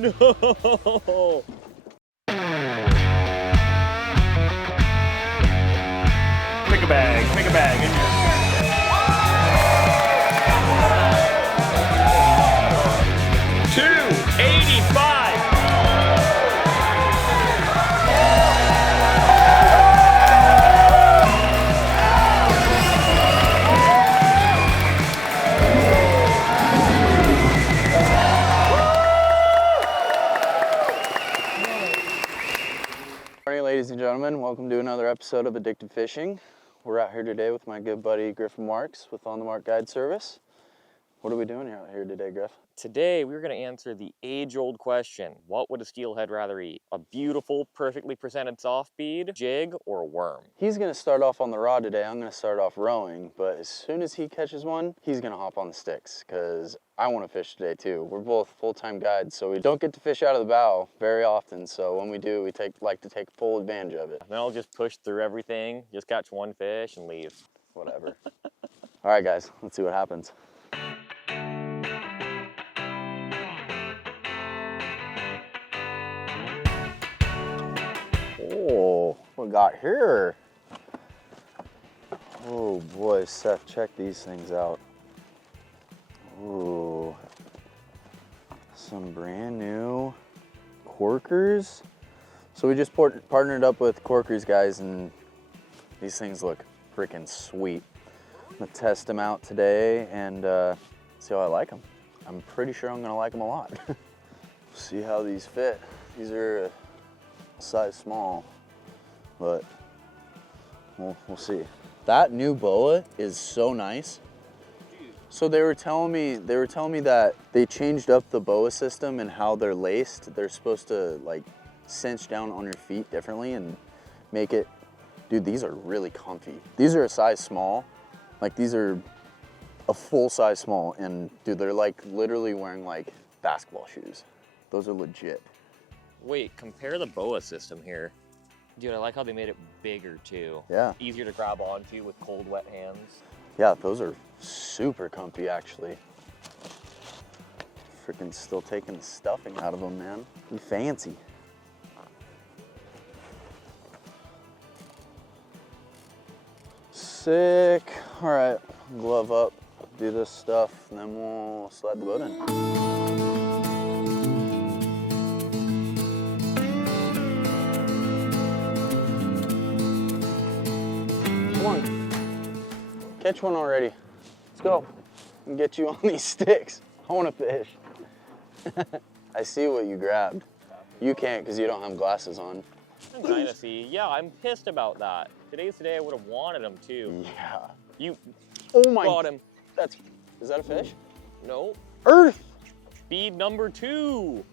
no! Pick a bag in here. 285. Morning, ladies and gentlemen. Welcome to another episode of Addicted Fishing. We're out here today with my good buddy Griffin 𝗪𝗥𝗗 with On the Mark Guide Service. What are we doing out here today, Griff? Today, we're going to answer the age-old question. What would a steelhead rather eat? A beautiful, perfectly presented soft bead, jig, or a worm? He's going to start off on the rod today. I'm going to start off rowing, but as soon as he catches one, he's going to hop on the sticks because I want to fish today too. We're both full-time guides, so we don't get to fish out of the bow very often. So when we do, we like to take full advantage of it. Then I'll just push through everything, just catch one fish and leave. Whatever. All right, guys, let's see what happens. Oh, what we got here? Oh boy, Seth, check these things out. Ooh, some brand new corkers. So we just partnered up with Corkers, guys, and these things look freaking sweet. I'm gonna test them out today and see how I like them. I'm pretty sure I'm gonna like them a lot. See how these fit. These are a size small, but we'll see. That new boa is so nice. So they were telling me that they changed up the boa system and how they're laced. They're supposed to like cinch down on your feet differently and make it, dude, these are really comfy. These are a size small. Like these are a full size small, and dude, they're like literally wearing like basketball shoes. Those are legit. Wait, compare the boa system here. Dude, I like how they made it bigger too. Yeah. Easier to grab onto with cold, wet hands. Yeah, those are super comfy actually. Freaking still taking the stuffing out of them, man. You fancy. Sick. All right, glove up, do this stuff, and then we'll slide the boat in. Come on, catch one already. Let's go and get you on these sticks. I want to fish. I see what you grabbed. You can't because you don't have glasses on. I'm trying to see. Yeah, I'm pissed about that. Today's the day I would have wanted him too. Yeah. You Oh my. got him. Is that a fish? No. Earth. Bead number 2.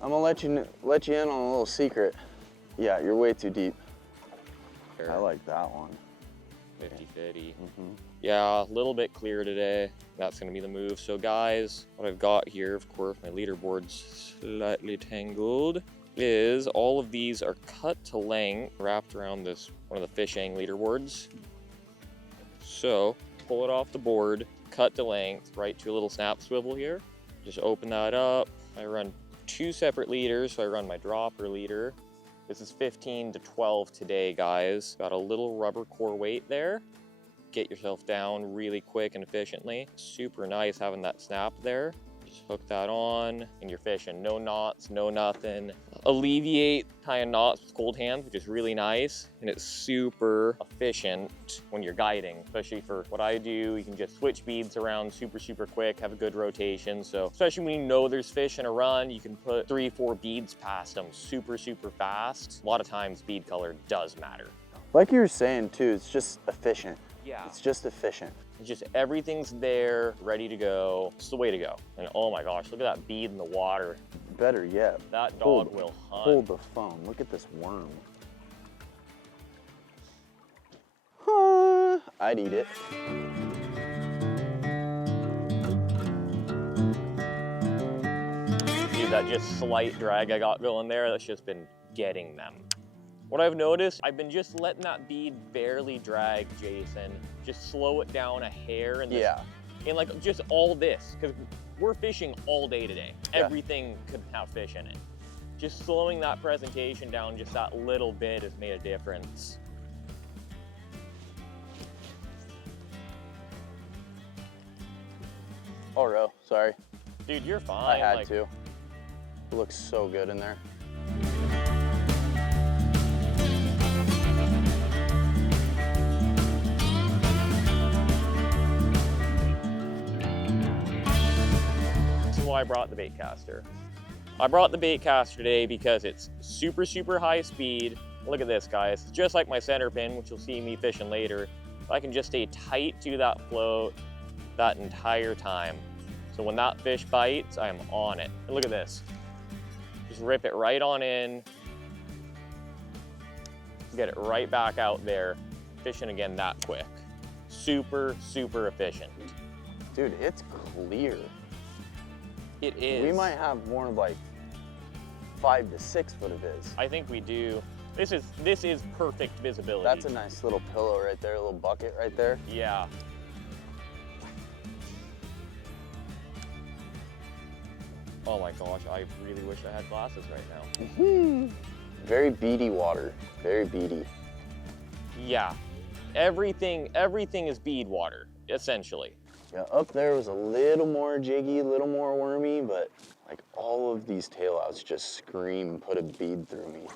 I'm gonna let you in on a little secret. Yeah, you're way too deep. I like that one. 50-50. Yeah, a little bit clearer today. That's gonna be the move. So guys, what I've got here, of course, my leaderboard's slightly tangled, is all of these are cut to length, wrapped around this one of the fishing leaderboards. So pull it off the board, cut to length, right to a little snap swivel here. Just open that up. I run 2 separate leaders, so I run my dropper leader. This is 15 to 12 today, guys. Got a little rubber core weight there. Get yourself down really quick and efficiently. Super nice having that snap there. Just hook that on and you're fishing. No knots, no nothing. Alleviate tying knots with cold hands, which is really nice. And it's super efficient when you're guiding, especially for what I do. You can just switch beads around super quick, have a good rotation. So especially when you know there's fish in a run, you can put 3-4 beads past them super fast. A lot of times bead color does matter. Like you were saying too, it's just efficient. Yeah. It's just efficient. It's just everything's there, ready to go. It's the way to go. And oh my gosh, look at that bead in the water. Better yet, That dog will hunt. Hold the phone. Look at this worm. Huh, I'd eat it. Dude, that just slight drag I got going there, that's just been getting them. What I've noticed, I've been just letting that bead barely drag Jason. Just slow it down a hair and Yeah. And like just all this, because we're fishing all day today. Yeah. Everything could have fish in it. Just slowing that presentation down just that little bit has made a difference. Oh, row, sorry. Dude, you're fine. I had to. It looks so good in there. This is why I brought the bait caster. I brought the bait caster today because it's super, super high speed. Look at this, guys. It's just like my center pin, which you'll see me fishing later. I can just stay tight to that float that entire time. So when that fish bites, I am on it. And look at this. Just rip it right on in. Get it right back out there. Fishing again that quick. Super, super efficient. Dude, it's clear. It is. We might have more like 5 to 6 foot of viz. I think we do. This is perfect visibility. That's a nice little pillow right there, a little bucket right there. Yeah. Oh my gosh, I really wish I had glasses right now. Very beady water, very beady. Yeah, everything is bead water, essentially. Yeah, up there was a little more jiggy, a little more wormy, but like all of these tailouts just scream, put a bead through me.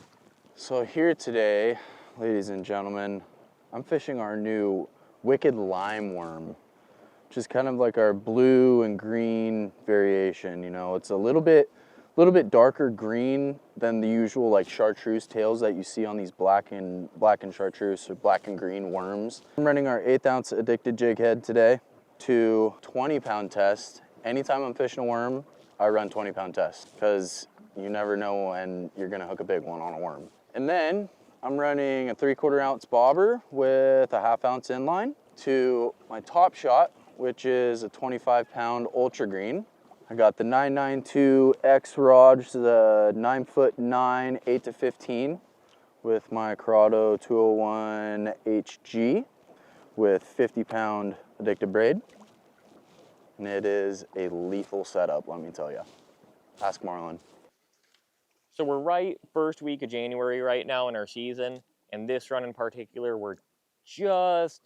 So here today, ladies and gentlemen, I'm fishing our new Wicked Lime Worm, which is kind of like our blue and green variation. You know, it's a little bit darker green than the usual like chartreuse tails that you see on these black and chartreuse or black and green worms. I'm running our 1/8 ounce addicted jig head today to 20-pound test. Anytime I'm fishing a worm, I run 20-pound test because you never know when you're gonna hook a big one on a worm. And then I'm running a 3/4 ounce bobber with a 1/2 ounce inline to my top shot, which is a 25-pound ultra green. I got the 992 X rod, which is a 9'9", 8 to 15, with my Corrado 201 HG with 50-pound addicted braid. And it is a lethal setup, let me tell you. Ask Marlon. So we're right first week of January right now in our season, and this run in particular, we're just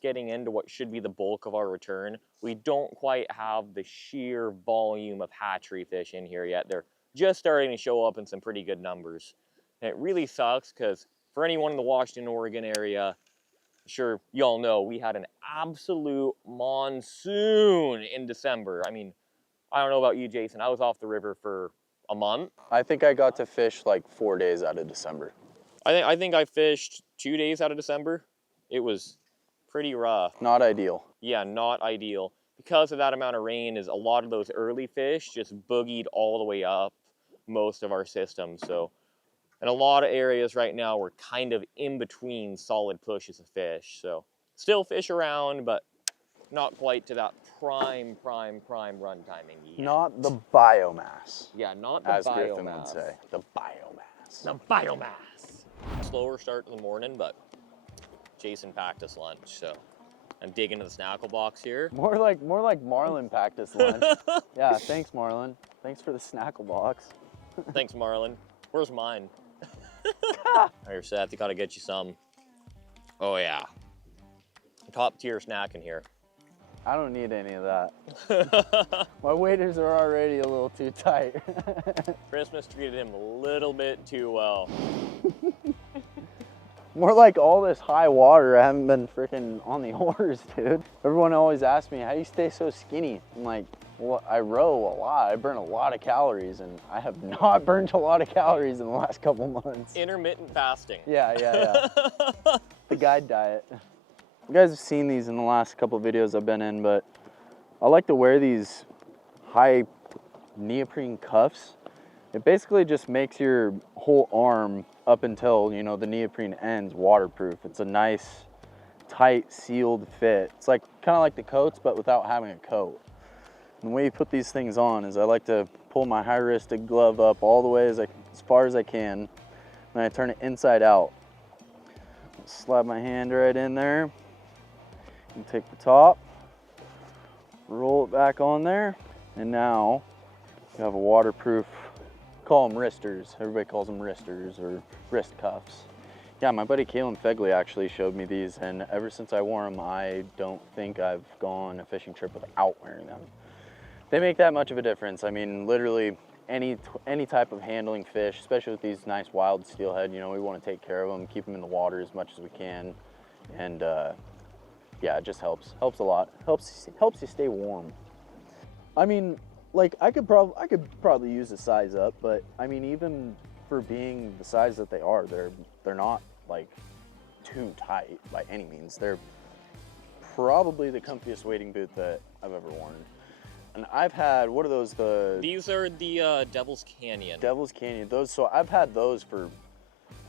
getting into what should be the bulk of our return. We don't quite have the sheer volume of hatchery fish in here yet. They're just starting to show up in some pretty good numbers. And it really sucks because for anyone in the Washington, Oregon area, sure, y'all know we had an absolute monsoon in December. I mean, I don't know about you, Jason. I was off the river for a month. I think I got to fish like 4 days out of December. I think I fished 2 days out of December. It was pretty rough. Not ideal. Yeah, not ideal. Because of that amount of rain, is a lot of those early fish just boogied all the way up most of our system. So in a lot of areas right now, we're kind of in between solid pushes of fish. So still fish around, but not quite to that prime run timing yet. Not the biomass. Yeah, not the as biomass. Griffin would say. The biomass. The biomass. Slower start in the morning, but Jason packed us lunch, so I'm digging into the snackle box here. More like Marlon packed us lunch. Yeah, thanks Marlon. Thanks for the snackle box. Thanks, Marlon. Where's mine? Here, Seth, you gotta get you some. Oh yeah. Top tier snack in here. I don't need any of that. My waders are already a little too tight. Christmas treated him a little bit too well. More like all this high water, I haven't been freaking on the oars, dude. Everyone always asks me, how do you stay so skinny? I'm like, well, I row a lot. I burn a lot of calories, and I have not burned a lot of calories in the last couple months. Intermittent fasting. Yeah. The guide diet. You guys have seen these in the last couple of videos I've been in, but I like to wear these high neoprene cuffs. It basically just makes your whole arm up until, you know, the neoprene ends waterproof. It's a nice, tight, sealed fit. It's like kind of like the coats, but without having a coat. And the way you put these things on is I like to pull my high-wristed glove up all the way as far as I can, and I turn it inside out. Slide my hand right in there, and take the top, roll it back on there, And now you have a waterproof, call them wristers. Everybody calls them wristers or wrist cuffs. Yeah, my buddy 𝗛𝗟𝗣 𝗪𝗥𝗗𝗔𝗗 actually showed me these, and ever since I wore them, I don't think I've gone a fishing trip without wearing them. They make that much of a difference. I mean, literally any type of handling fish, especially with these nice wild steelhead, you know, we want to take care of them, keep them in the water as much as we can, and yeah, it just helps a lot. Helps you stay warm. I mean, like I could probably use a size up, but I mean, even for being the size that they are, they're not like too tight by any means. They're probably the comfiest wading boot that I've ever worn. And I've had, what are those? These are the Devil's Canyon. Devil's Canyon. Those. So I've had those for,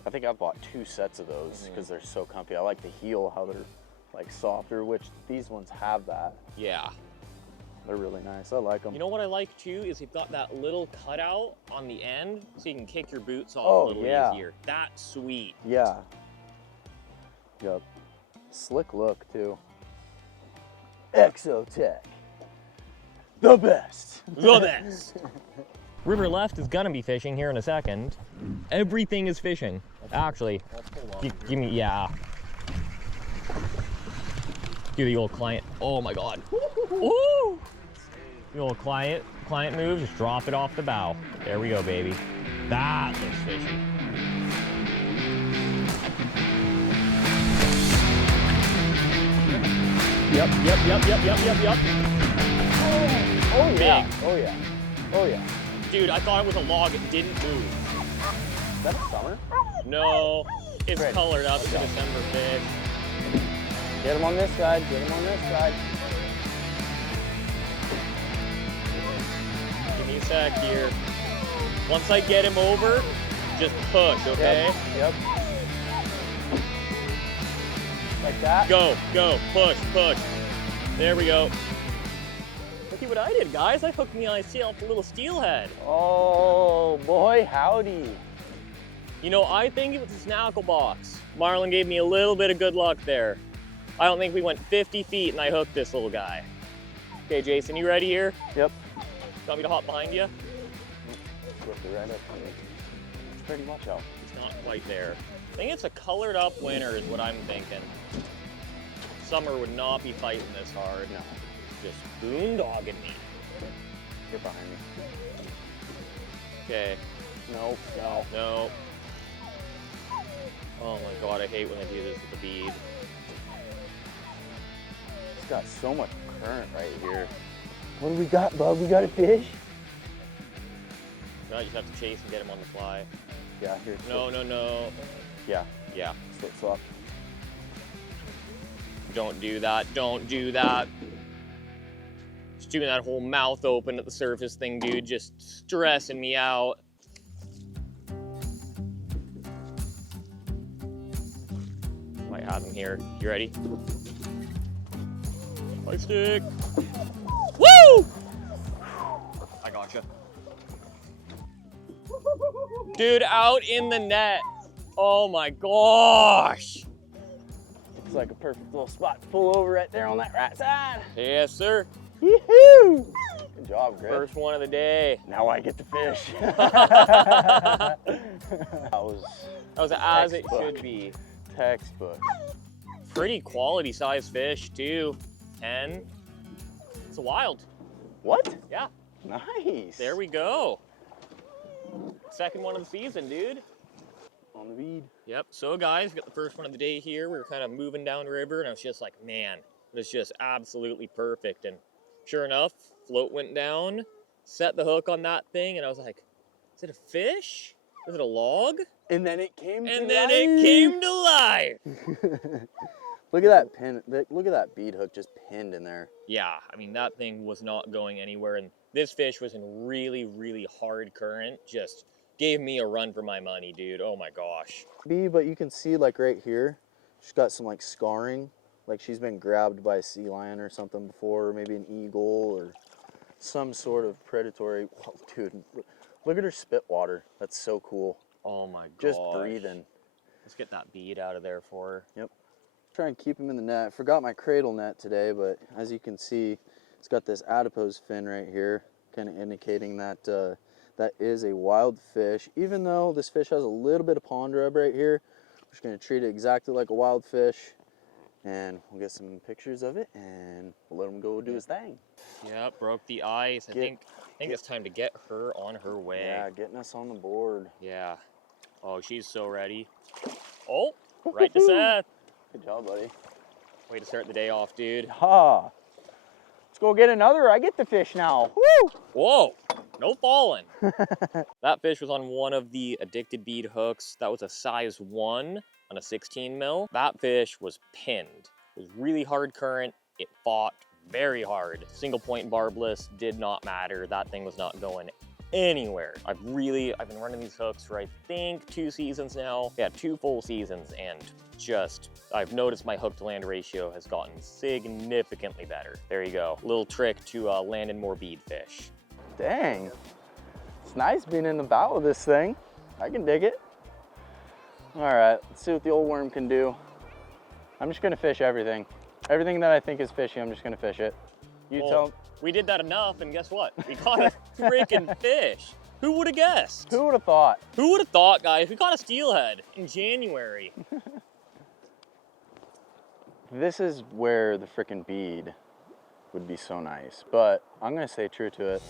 I think I've bought 2 sets of those because they're so comfy. I like the heel, how they're like softer, which these ones have that. Yeah. They're really nice. I like them. You know what I like too is they've got that little cutout on the end so you can kick your boots off a little easier. That's sweet. Yeah. Yep. Slick look too. Exotech. The best. The best. River Left is gonna be fishing here in a second. Everything is fishing. Actually, give me, yeah. Do the old client. Oh my God. Woo! The old client move, just drop it off the bow. There we go, baby. That looks fishy. Yep. Oh yeah. Big. Oh yeah. Oh yeah. Dude, I thought it was a log. It didn't move. Is that a summer? No, it's Ready. colored up. It's a December fish. Get him on this side. Get him on this side. Give me a sec here. Once I get him over, just push, okay? Yep. Like that. Go, push. There we go. Look at what I did, guys. I hooked me myself a little steelhead. Oh boy, howdy. You know, I think it was a snackle box. Marlon gave me a little bit of good luck there. I don't think we went 50 feet and I hooked this little guy. Okay, Jason, you ready here? Yep. Want me to hop behind you? Right up. Pretty much out. It's not quite there. I think it's a colored up winter is what I'm thinking. Summer would not be fighting this hard. No. Just boondogging me. Get behind me. Okay. No. No. Oh my God, I hate when I do this with the bead. It's got so much current right here. What do we got, bub? We got a fish? No, I just have to chase and get him on the fly. Yeah, here. No. Yeah. Yeah. Slip. Don't do that. Just doing that whole mouth open at the surface thing, dude. Just stressing me out. I have him here. You ready? My stick. Woo! I gotcha. Dude, out in the net. Oh my gosh. It's like a perfect little spot to pull over right there on that right side. Yes, sir. Yoo-hoo! Good job, Griff. First one of the day. Now I get to fish. That was as it textbook. should be. Textbook. Pretty quality size fish too. 10. It's a wild. What? Yeah. Nice. There we go. Second one of the season, dude. On the bead. Yep. So guys, got the first one of the day here. We were kind of moving down the river and I was just like, man, it's just absolutely perfect. And sure enough, float went down, set the hook on that thing, and I was like, is it a fish? Is it a log? And then it came to life. And then it came to life. Look at that pin. Look at that bead hook just pinned in there. Yeah, I mean, that thing was not going anywhere. And this fish was in really, really hard current. Just gave me a run for my money, dude. Oh my gosh. But you can see like right here, she's got some like scarring. Like she's been grabbed by a sea lion or something before, or maybe an eagle or some sort of predatory. Whoa, dude, look at her spit water. That's so cool. Oh my gosh. Just breathing. Let's get that bead out of there for her. Yep. Try and keep him in the net. I forgot my cradle net today, but as you can see, it's got this adipose fin right here. kind of indicating that that is a wild fish. Even though this fish has a little bit of pond rub right here, we're just going to treat it exactly like a wild fish, and we'll get some pictures of it, and we'll let him go do his thing. Yeah, broke the ice. I think it's time to get her on her way. Yeah, getting us on the board. Yeah. Oh, she's so ready. Oh, right to Seth. Good job, buddy. Way to start the day off, dude. Ha! Let's go get another. I get the fish now. Woo! Whoa, no falling. That fish was on one of the addicted bead hooks. That was a size 1 on a 16 mil. That fish was pinned. It was really hard current. It fought very hard. Single point barbless did not matter. That thing was not going anywhere. I've been running these hooks for I think 2 seasons now. Yeah, 2 full seasons, and I've noticed my hook to land ratio has gotten significantly better. There you go. Little trick to landing more bead fish. Dang. It's nice being in the bow of this thing. I can dig it. All right, let's see what the old worm can do. I'm just gonna fish everything. Everything that I think is fishy, I'm just gonna fish it. You tell. We did that enough, and guess what? We caught a freaking fish. Who would have guessed? Who would have thought? Who would have thought, guys? We caught a steelhead in January. This is where the frickin' bead would be so nice, but I'm gonna stay true to it.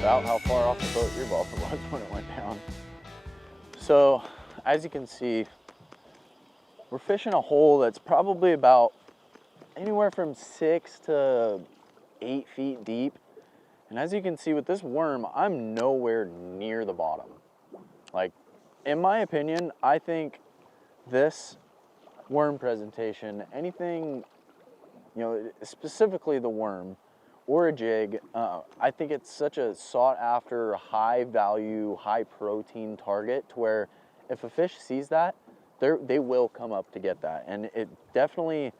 About how far off the boat your ball was when it went down. So, as you can see, we're fishing a hole that's probably about anywhere from 6 to 8 feet deep. And as you can see with this worm, I'm nowhere near the bottom. Like, in my opinion, I think this worm presentation, anything, you know, specifically the worm, or a jig, I think it's such a sought after, high value, high protein target to where if a fish sees that, they will come up to get that. And it definitely,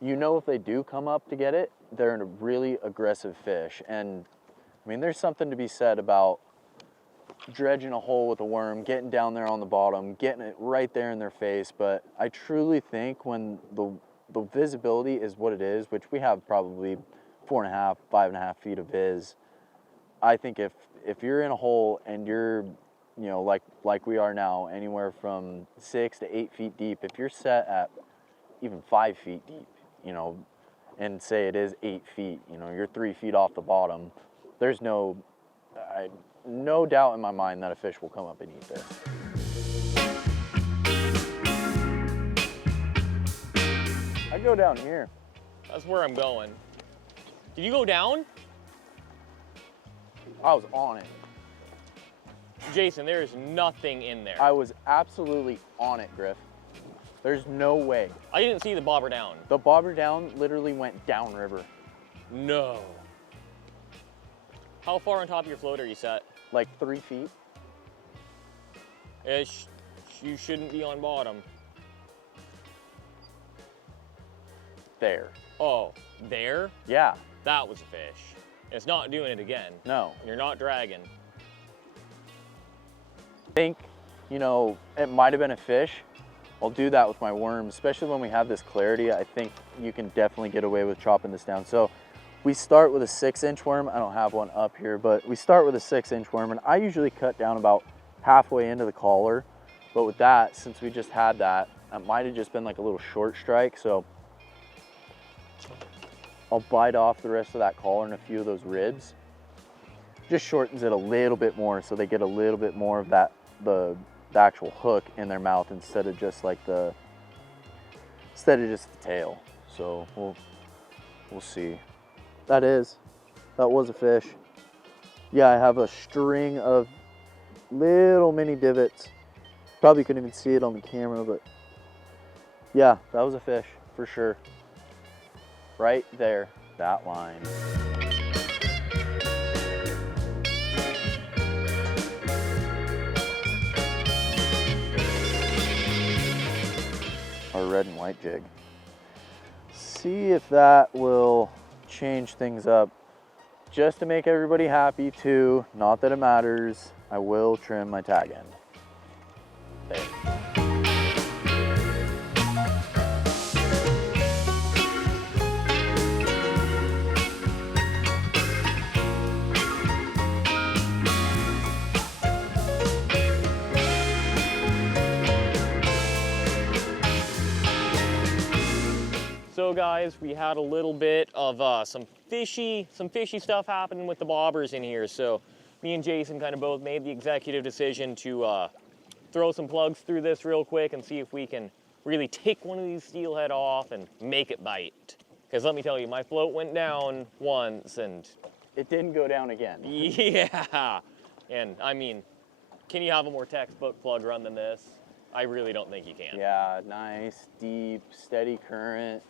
you know, if they do come up to get it, they're a really aggressive fish. And I mean, there's something to be said about dredging a hole with a worm, getting down there on the bottom, getting it right there in their face. But I truly think when the visibility is what it is, which we have probably 4.5, 5.5 feet of viz. I think if you're in a hole and you're, you know, like we are now, anywhere from 6 to 8 feet deep, if you're set at even 5 feet deep, you know, and say it is 8 feet, you know, you're 3 feet off the bottom, there's no doubt in my mind that a fish will come up and eat this. I go down here. That's where I'm going. Did you go down? I was on it. Jason, there is nothing in there. I was absolutely on it, Griff. There's no way. I didn't see the bobber down. The bobber down literally went downriver. No. How far on top of your float are you set? Like 3 feet. Ish. You shouldn't be on bottom. There. Oh, there? Yeah. That was a fish. It's not doing it again. No. You're not dragging. I think, you know, it might have been a fish. I'll do that with my worm, especially when we have this clarity. I think you can definitely get away with chopping this down. So we start with a 6-inch worm. I don't have one up here, but we start with a 6-inch worm, and I usually cut down about halfway into the collar. But with that, since we just had that, it might have just been like a little short strike. So I'll bite off the rest of that collar and a few of those ribs. Just shortens it a little bit more so they get a little bit more of that, the actual hook in their mouth instead of just the tail. So we'll see. That was a fish. Yeah, I have a string of little mini divots. Probably couldn't even see it on the camera, but Yeah, that was a fish for sure. Right there, that line. Our red and white jig. See if that will change things up. Just to make everybody happy too, not that it matters, I will trim my tag end. There. So guys, we had a little bit of some fishy stuff happening with the bobbers in here. So me and Jason kind of both made the executive decision to throw some plugs through this real quick and see if we can really take one of these steelhead off and make it bite. Because let me tell you, my float went down once and it didn't go down again. Yeah, and I mean, can you have a more textbook plug run than this? I really don't think you can. Yeah, nice, deep, steady current,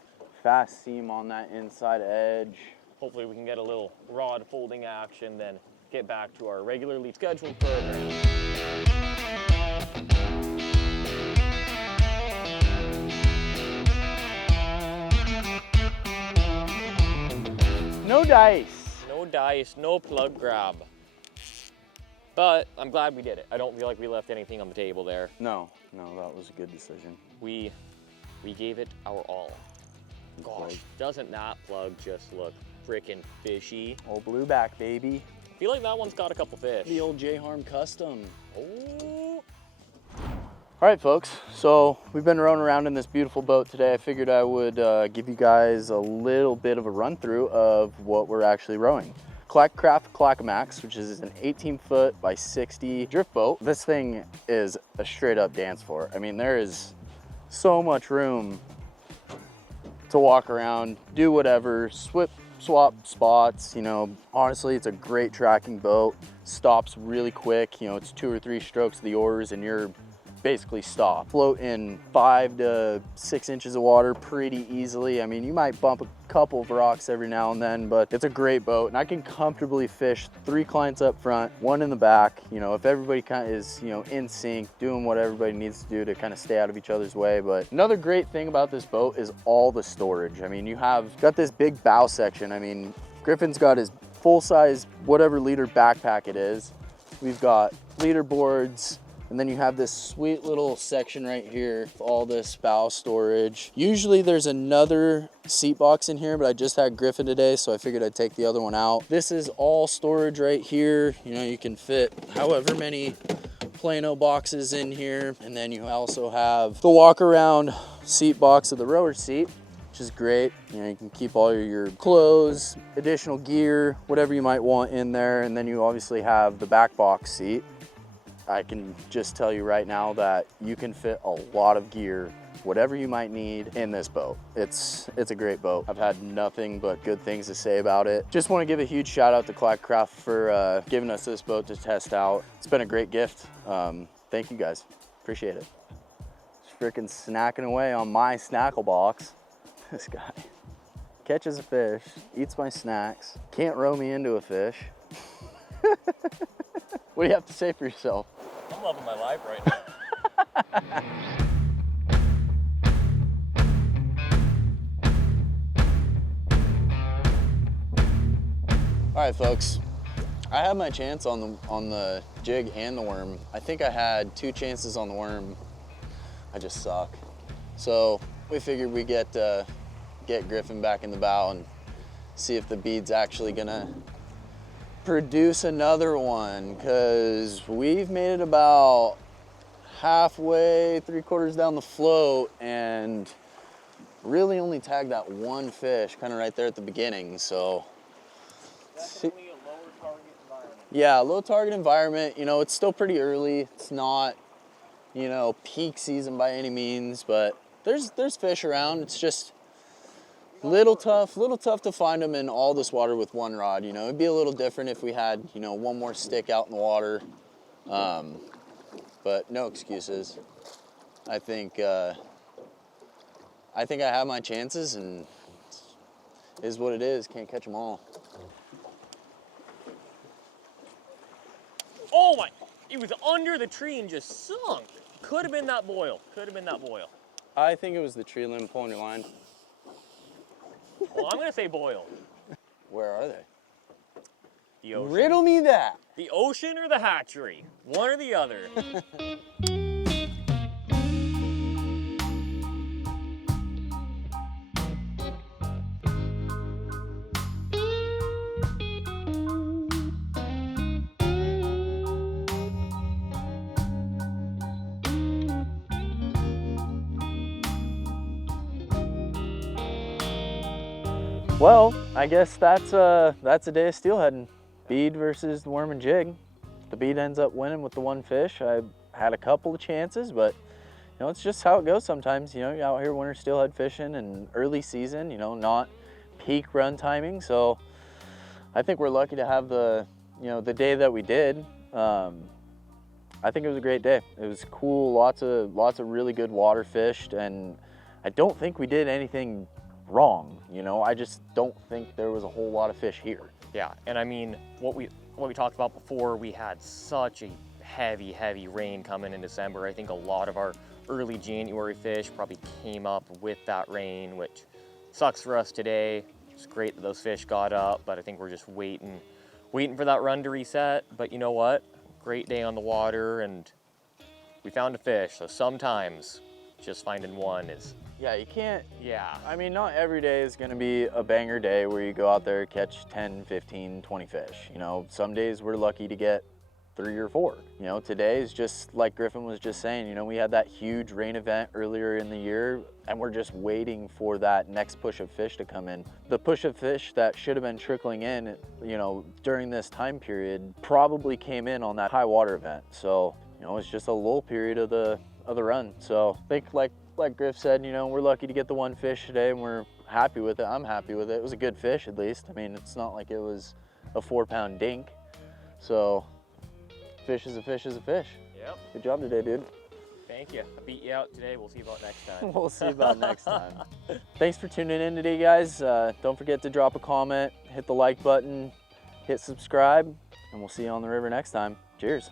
fast seam on that inside edge. Hopefully we can get a little rod folding action, then get back to our regularly scheduled program. No dice. No dice, no plug grab. But I'm glad we did it. I don't feel like we left anything on the table there. No, that was a good decision. We gave it our all. Gosh, doesn't that plug just look freaking fishy? Old blueback, baby. I feel like that one's got a couple fish. The old J-Harm Custom. Oh. All right, folks, so we've been rowing around in this beautiful boat today. I figured I would give you guys a little bit of a run through of what we're actually rowing. 𝗛𝗘𝗟𝗣 𝗪𝗥𝗏, which is an 18-foot by 60 drift boat. This thing is a straight up dance floor. I mean, there is so much room to walk around, do whatever, swap spots, you know. Honestly, it's a great tracking boat. Stops really quick, you know, it's 2 or 3 strokes of the oars and you're basically stopped. Float in 5 to 6 inches of water pretty easily. I mean, you might bump a couple of rocks every now and then, but it's a great boat and I can comfortably fish 3 clients up front, 1 in the back. You know, if everybody kind of is, you know, in sync, doing what everybody needs to do to kind of stay out of each other's way. But another great thing about this boat is all the storage. I mean, you have got this big bow section. I mean, Griffin's got his full-size whatever liter backpack it is. We've got leader boards. And then you have this sweet little section right here with all this bow storage. Usually there's another seat box in here, but I just had Griffin today, so I figured I'd take the other one out. This is all storage right here. You know, you can fit however many Plano boxes in here. And then you also have the walk around seat box of the rower seat, which is great. You know, you can keep all your clothes, additional gear, whatever you might want in there. And then you obviously have the back box seat. I can just tell you right now that you can fit a lot of gear, whatever you might need, in this boat. It's a great boat. I've had nothing but good things to say about it. Just want to give a huge shout out to 𝗛𝗟𝗏 for giving us this boat to test out. It's been a great gift. Thank you guys, appreciate it. Just freaking snacking away on my snackle box. This guy catches a fish, eats my snacks, can't row me into a fish. What do you have to say for yourself? I'm loving my life right now. All right, folks. I had my chance on the jig and the worm. I think I had 2 chances on the worm. I just suck. So we figured we get Griffin back in the bow and see if the bead's actually gonna produce another one, because we've made it about halfway, 3/4 down the float and really only tagged that 1 fish kind of right there at the beginning. So Definitely a lower target environment. yeah, low target environment. You know, it's still pretty early. It's not, you know, peak season by any means, but there's fish around. It's just little tough to find them in all this water with 1 rod. You know, it'd be a little different if we had, you know, 1 more stick out in the water. But no excuses. I think I think I have my chances, and it is what it is. Can't catch them all. Oh my, it was under the tree and just sunk. Could have been that boil. Could have been that boil. I think it was the tree limb pulling your line. Well, I'm gonna say boil. Where are they? The ocean. Riddle me that. The ocean or the hatchery? One or the other. Well, I guess that's a day of steelheading. Bead versus the worm and jig. The bead ends up winning with the one fish. I had a couple of chances, but you know, it's just how it goes sometimes. You know, you're out here winter steelhead fishing and early season, you know, not peak run timing. So I think we're lucky to have the day that we did. I think it was a great day. It was cool, lots of really good water fished, and I don't think we did anything wrong. You know, I just don't think there was a whole lot of fish here. Yeah, and I mean, what we talked about before, we had such a heavy rain coming in December. I think a lot of our early January fish probably came up with that rain, which sucks for us today. It's great that those fish got up, but I think we're just waiting for that run to reset. But you know what? Great day on the water, and we found a fish. So sometimes just finding one is... Yeah, you can't, Yeah. I mean, not every day is gonna be a banger day where you go out there, catch 10, 15, 20 fish. You know, some days we're lucky to get 3 or 4. You know, today is just like Griffin was just saying, you know, we had that huge rain event earlier in the year, and we're just waiting for that next push of fish to come in. The push of fish that should have been trickling in, you know, during this time period probably came in on that high water event. So, you know, it's just a lull period of the run. So I think like Griff said, you know, we're lucky to get the one fish today, and we're happy with it. I'm happy with it. It was a good fish, at least. I mean, it's not like it was a 4-pound dink. So fish is a fish is a fish. Yep. Good job today, dude. Thank you. I beat you out today. We'll see about next time. We'll see about next time. Thanks for tuning in today, guys. Don't forget to drop a comment, hit the like button, hit subscribe, and we'll see you on the river next time. Cheers.